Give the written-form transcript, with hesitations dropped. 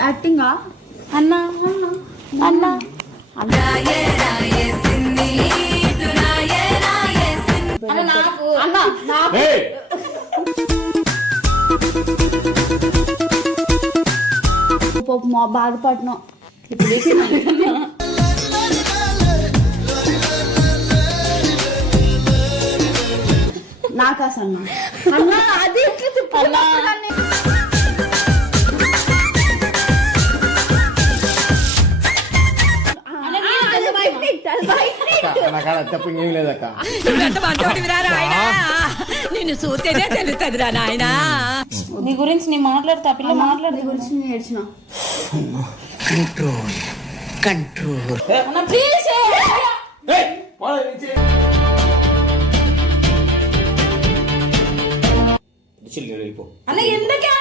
యాక్టింగా అన్నా అన్నా బాధపడినా నాకా సన్న అన్నా అది ఎట్లా చెప్పాలా తప్పేం లేదక్క నిన్ను చూస్తేనే తెలుస్తుందిరా నాయనా. నీ గురించి నీ మాట్లాడుతా పిల్ల మాట్లాడు. నీ గురించి నేను ఏడ్చిన కంట్రోల్ కంట్రోల్ ప్లీజ్ అన్న ఎందుకే